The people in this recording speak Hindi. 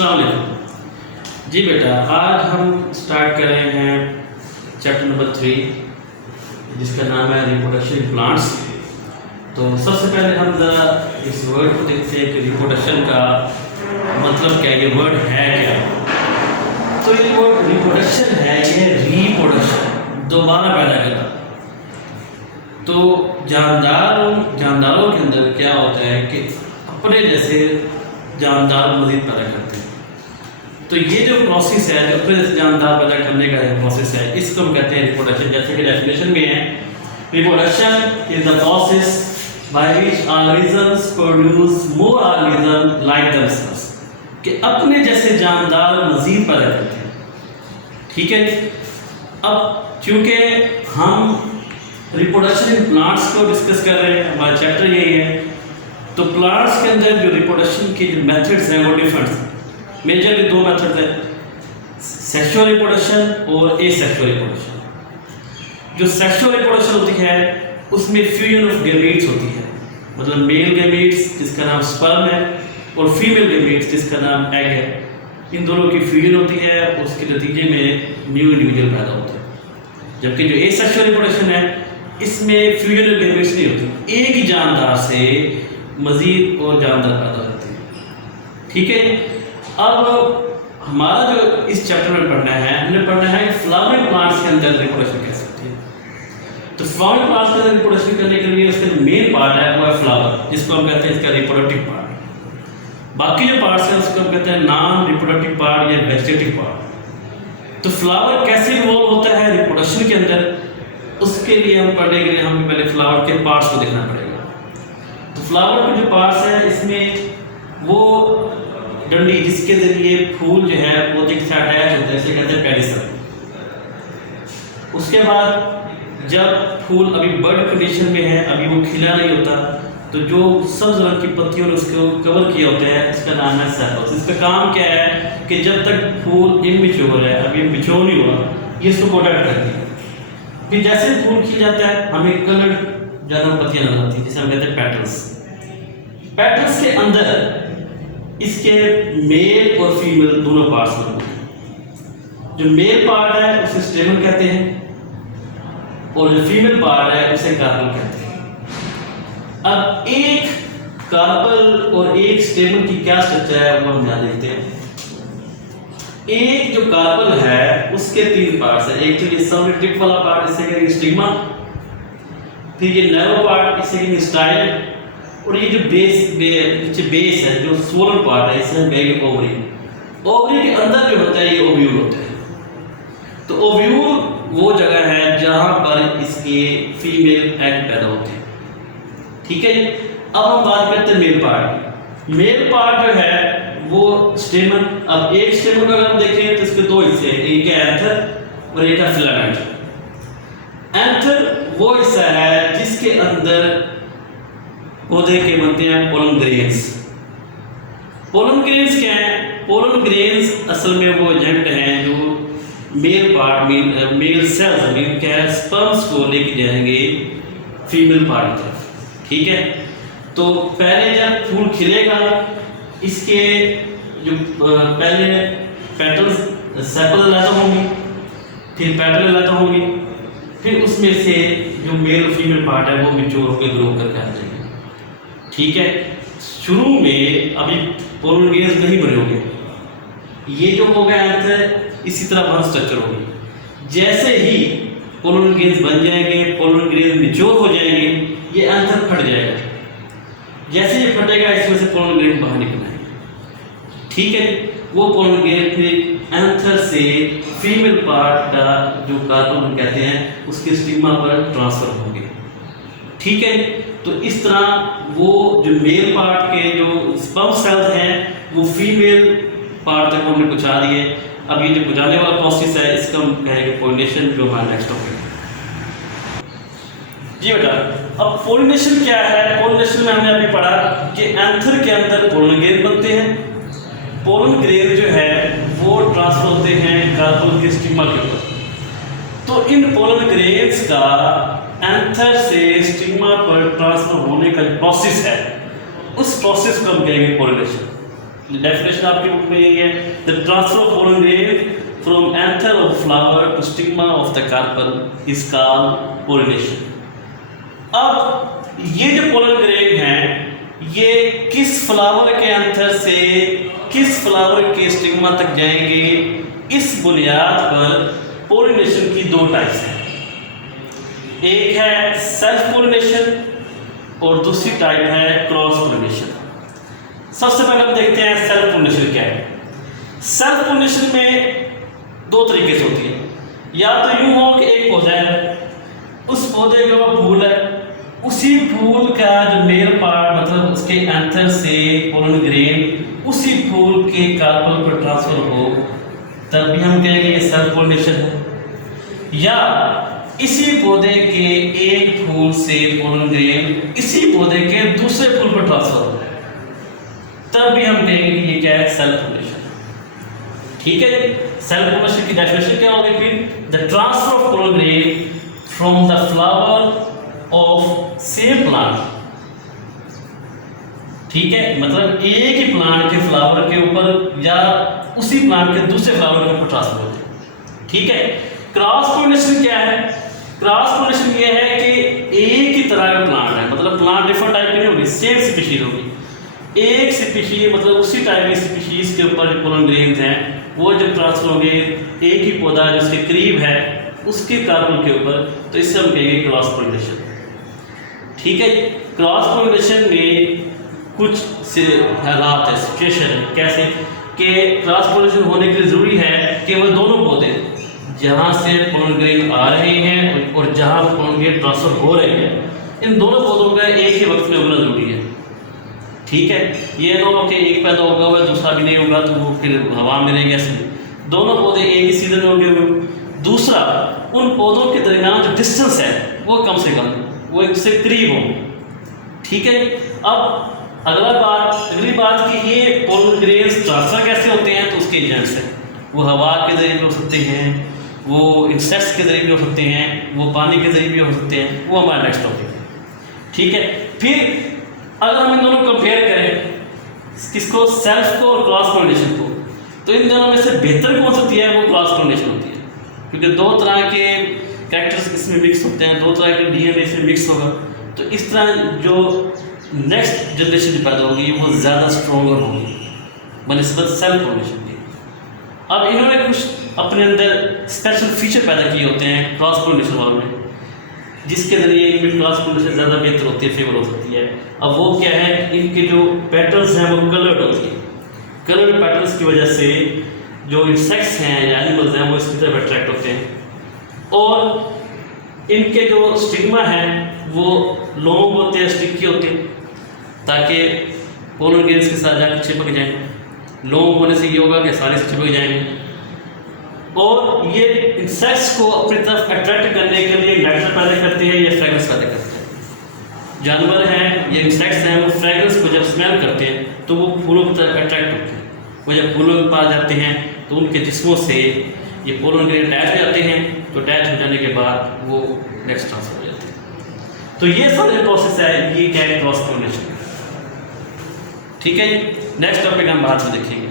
अस्सलाम वालेकुम। जी बेटा, आज हम स्टार्ट कर रहे हैं चैप्टर नंबर 3 जिसका नाम है रिप्रोडक्शन इन प्लांट्स। तो सबसे पहले हम ज़रा इस वर्ड को देखते हैं कि रिप्रोडक्शन का मतलब क्या है, ये वर्ड है क्या। तो ये वर्ड रिप्रोडक्शन है, ये रिप्रोडक्शन दोबारा पैदा करना। तो जानदारों के अंदर क्या होता है कि अपने जैसे जानदार मज़ीद पैदा करते हैं। तो ये जो प्रोसेस है, जो अपने जैसे जानदार पैदा करने का प्रोसेस है, इसको हम कहते हैं रिप्रोडक्शन। जैसे कि डेफिनेशन में है, reproduction is the process by which organisms produce more organism like themselves, कि अपने जैसे जानदार मज़ीद पैदा करते हैं। ठीक है, अब चूँकि हम रिप्रोडक्शन इन प्लांट्स को डिस्कस कर रहे हैं, हमारा चैप्टर यही है, तो प्लांट्स के अंदर जो रिप्रोडक्शन की जो मेथड्स हैं वो डिफरेंट। मेजरली दो मेथड्स हैं, सेक्सुअल रिप्रोडक्शन और एसेक्सुअल रिप्रोडक्शन। जो सेक्सुअल रिप्रोडक्शन होती है उसमें फ्यूजन ऑफ गैमीट्स होती है, मतलब मेल गैमीट्स जिसका नाम स्पर्म है और फीमेल गैमीट्स जिसका नाम एग है। इन दोनों की फ्यूजन होती है, उसके नतीजे में न्यू इंडिविजुअल पैदा होता है। जबकि जो एसेक्सुअल रिप्रोडक्शन है इसमें फ्यूजन ऑफ गैमीट्स नहीं होती, एक ही जानदार से मज़ीद और जानदार पैदा होती है। ठीक है, अब हमारा जो इस चैप्टर में पढ़ना है, हमने पढ़ना है कि फ्लावरिंग प्लांट्स के अंदर रिप्रोडक्शन कैसे होती है। तो फ्लावरिंग प्लांट्स के अंदर रिप्रोडक्शन करने के लिए उसका मेन पार्ट है वो है फ्लावर, जिसको हम कहते हैं इसका रिप्रोडक्टिव पार्ट। बाकी जो पार्ट्स हैं उसको हम कहते हैं नॉन रिप्रोडक्टिव पार्ट या वेजिटेटिव पार्ट। तो फ्लावर कैसे इवॉल्व होता है रिप्रोडक्शन के अंदर, उसके लिए हम पढ़ने के लिए हमें पहले फ्लावर के पार्ट्स को देखना पड़ेगा। तो फ्लावर के जो पार्ट्स हैं इसमें वो डंडी जिसके जरिए फूल जो है पौधे के साथ अटैच होता है, इसे कहते हैं पेडिसल। उसके बाद जब फूल अभी बर्ड कंडीशन में है, अभी वो खिला नहीं होता, तो जो सब्ज रंग की पत्तियों ने उसको कवर किया होता है, इसका नाम है सेपल्स। इसका काम क्या है कि जब तक फूल इमेच्योर है, अभी मैच्योर नहीं हुआ, ये इसको प्रोटेक्ट करती है। फिर जैसे फूल खिल जाता है हमें कलर ज़्यादा पत्तियाँ नजर आती हैं, जिसे हम कहते हैं पेटल्स। पेटल्स के अंदर इसके मेल और फीमेल दोनों पार्ट्स होते हैं। जो मेल पार्ट है उसे स्टेमन कहते हैं और जो फीमेल पार्ट है उसे कार्पल कहते हैं। अब एक कार्पल और एक स्टेमन की क्या स्ट्रक्चर है वो हम ध्यान देखते हैं। एक जो कार्पल है उसके तीन पार्ट्स हैं। एक तो ये सब टिप वाला पार्ट, इसे कहेंगे स्टिग्मा, फिर ये नैरो पार्ट, इसे कहेंगे स्टाइल, और ये जो बेस है जो सोलर पार्ट है, इसे हम कहेंगे ओवरी। ओवरी के अंदर जो होता है ये ओव्यूल होता है। तो ओव्यूल वो जगह है जहां पर इसके फीमेल एग पैदा होते हैं। ठीक है, अब हम बात करते हैं मेल पार्ट। मेल पार्ट जो है वो स्टेमन। अब एक स्टेमन का अगर हम देखें तो इसके दो हिस्से हैं, एक है एंथर और एक है फिलामेंट। एंथर वो हिस्सा है जिसके अंदर पौधे के बनते हैं पोलन ग्रेन्स। पोलन ग्रेन्स क्या है? पोलन ग्रेन्स असल में वो एजेंट हैं जो मेल पार्ट में मेल सेल्स में क्या है स्पर्म्स को लेके जाएंगे फीमेल पार्ट की तरफ। ठीक है, तो पहले जब फूल खिलेगा इसके जो पहले पेटल्स सेपल लाता होंगी, फिर पेटल लाता होंगी, फिर उसमें से जो मेल और फीमेल पार्ट है वो मैच्योर होकर ग्रो करके आ जाएंगे। ठीक है, शुरू में अभी पोलन ग्रेन्स नहीं बने होंगे, ये जो हो गया एंथर इसी तरह वन स्ट्रक्चर होगी। जैसे ही पोलन ग्रेन्स बन जाएंगे, पोलन ग्रेन्स मैच्योर हो जाएंगे, ये एंथर फट जाएगा। जैसे ये फटेगा इसमें से पोलन ग्रेन बाहर निकल आएंगे। ठीक है, वो पोलन ग्रेन फिर एंथर से फीमेल पार्ट का जो कार्पल हम कहते हैं उसके स्टिग्मा पर ट्रांसफर होंगे। ठीक है, तो इस तरह वो जो मेल पार्ट के जो स्पर्म सेल्स हैं वो फीमेल पार्ट तक हमने पहुंचा दिए। अब ये जो पहुंचाने वाला प्रोसेस है इसका हम कहेंगे पोलिनेशन, जो हमारा नेक्स्ट टॉपिक है। जी बेटा, अब पोलिनेशन क्या है? पोलिनेशन में हमने अभी पढ़ा कि एंथर के अंदर पोलन ग्रेन बनते हैं। पोलन ग्रेन जो है वो ट्रांसफर होते हैं कार्पल के स्टिग्मा के ऊपर। तो इन पोलन ग्रेन्स का एंथर से स्टिग्मा पर ट्रांसफर होने का प्रोसेस है, उस प्रोसेस को हम कहेंगे पोलिनेशन। डेफिनेशन आपकी बुक में यही है, the transfer of pollen grain from anther of flower to stigma of the carpel is called pollination. अब ये जो पोलन ग्रेन है ये किस फ्लावर के एंथर से किस फ्लावर के स्टिग्मा तक जाएंगे, इस बुनियाद पर पोलिनेशन की दो टाइप्स हैं। एक है सेल्फ पोलिनेशन और दूसरी टाइप है क्रॉस पोलिनेशन। सबसे पहले हम देखते हैं सेल्फ पोलिनेशन क्या है। सेल्फ पोलिनेशन में दो तरीके से होती है, या तो यूं हो कि एक पौधा है, उस पौधे का वो फूल है, उसी फूल का जो मेल पार्ट मतलब उसके एंथर से पोलन ग्रेन उसी फूल के कार्पल पर ट्रांसफर हो, तब भी हम कहेंगे ये सेल्फ पोलिनेशन है। या इसी पौधे के एक फूल से पोलन ग्रेन इसी पौधे के दूसरे फूल पर ट्रांसफर हो, तब भी हम कहेंगे कि ये क्या है, सेल्फ पोलिनेशन। ठीक है, सेल्फ पोलिनेशन की डेफिनेशन क्या होगी फिर, the transfer of pollen grain from the flower of same plant. ठीक है, मतलब एक ही प्लांट के फ्लावर के ऊपर या उसी प्लांट के दूसरे फ्लावर के ऊपर ट्रांसफर होते हैं। ठीक है, क्रॉस पोलिनेशन क्या है, क्रॉस पोलिनेशन ये है कि एक ही तरह का प्लांट है, मतलब प्लांट डिफरेंट टाइप की नहीं होगी, सेम स्पीशीज होगी, एक स्पीशीज मतलब उसी टाइप की स्पीशीज के ऊपर जो पोलन ग्रेन्स हैं वो जब ट्रांसफर होंगे एक ही पौधा जो उसके करीब है उसके कार्बन के ऊपर, तो इससे हम कहेंगे क्रॉस पोलिनेशन। ठीक है, क्रॉस पोलिनेशन में कुछ से हालात है, सिचुएशन है, कैसे कि क्रॉस पोलिनेशन होने के लिए ज़रूरी है कि वो दोनों पौधे जहाँ से पोलन ग्रेन आ रहे हैं और जहाँ पोलन ग्रेन ट्रांसफर हो रहे हैं, इन दोनों पौधों का एक ही वक्त में होना जरूरी है। ठीक है, ये ना हो कि एक पैदा होगा हुआ दूसरा भी नहीं होगा तो वो फिर हवा में रहेगा, ऐसे दोनों पौधे एक ही सीजन में होंगे। दूसरा, उन पौधों के दरमियान जो डिस्टेंस है वो कम से कम वो एक से करीब हो। ठीक है, अब अगली बात कि ये पोलन ग्रेन्स ट्रांसफर कैसे होते हैं, तो उसके एजेंट्स हैं, वो हवा के जरिए भी हो सकते हैं, वो इंसेक्ट्स के जरिए भी हो सकते हैं, वो पानी के जरिए भी हो सकते हैं, वो हमारा नेक्स्ट टॉपिक है। ठीक है, फिर अगर हम इन दोनों को कंपेयर करें, किसको, सेल्फ को और क्रॉस पोलिनेशन को, तो इन दोनों में से बेहतर कौन सी है, वो क्रॉस पोलिनेशन होती है, क्योंकि दो तरह के कैरेक्टर्स इसमें मिक्स होते हैं, दो तरह के डीएनए इसमें मिक्स होगा, तो इस तरह जो नेक्स्ट जनरेशन जो पैदा होगी वो ज़्यादा स्ट्रॉन्गर होगी बनस्बत सेल्फ पोलिनेशन की। अब इन्होंने कुछ अपने अंदर स्पेशल फीचर पैदा किए होते हैं क्रॉस पोलिनेशन वालों ने, जिसके ज़रिए इनमें क्रॉस पोलिनेशन ज़्यादा बेहतर होती है, फेवर हो सकती है। अब वो क्या है, इनके जो पैटर्न्स हैं वो कलर्ड होती है, कलर्ड पैटर्न्स की वजह से जो इंसेक्ट्स हैं या एनिमल्स हैं वो इसकी तरफ अट्रैक्ट होते हैं, और इनके जो स्टिग्मा है वो लॉन्ग होते हैं, स्टिकी होते हैं, ताकि पोलन ग्रेन्स के साथ जाकर चिपक जाएं। लॉन्ग होने से ये होगा कि सारे से चिपक जाएंगे, और ये इंसेक्ट्स को अपनी तरफ अट्रैक्ट करने के लिए नेक्टर पैदा करते हैं या फ्रेगरेंस पैदा करते हैं। जानवर हैं, ये इंसेक्ट्स हैं, वो फ्रेगरेंस को जब स्मेल करते हैं तो वो फूलों की तरफ अट्रैक्ट होते हैं, वो जब फूलों के पास जाते हैं तो उनके जिस्मों से ये पोलन ग्रेन अटैच हो जाते हैं, तो अटैच हो जाने के बाद वो नेक्स्ट ट्रांसफर हो जाते हैं। तो ये सारे प्रोसेस है, ये क्या है, क्रॉस पोलिनेशन। ठीक है, नेक्स्ट टॉपिक हम बाद में देखेंगे।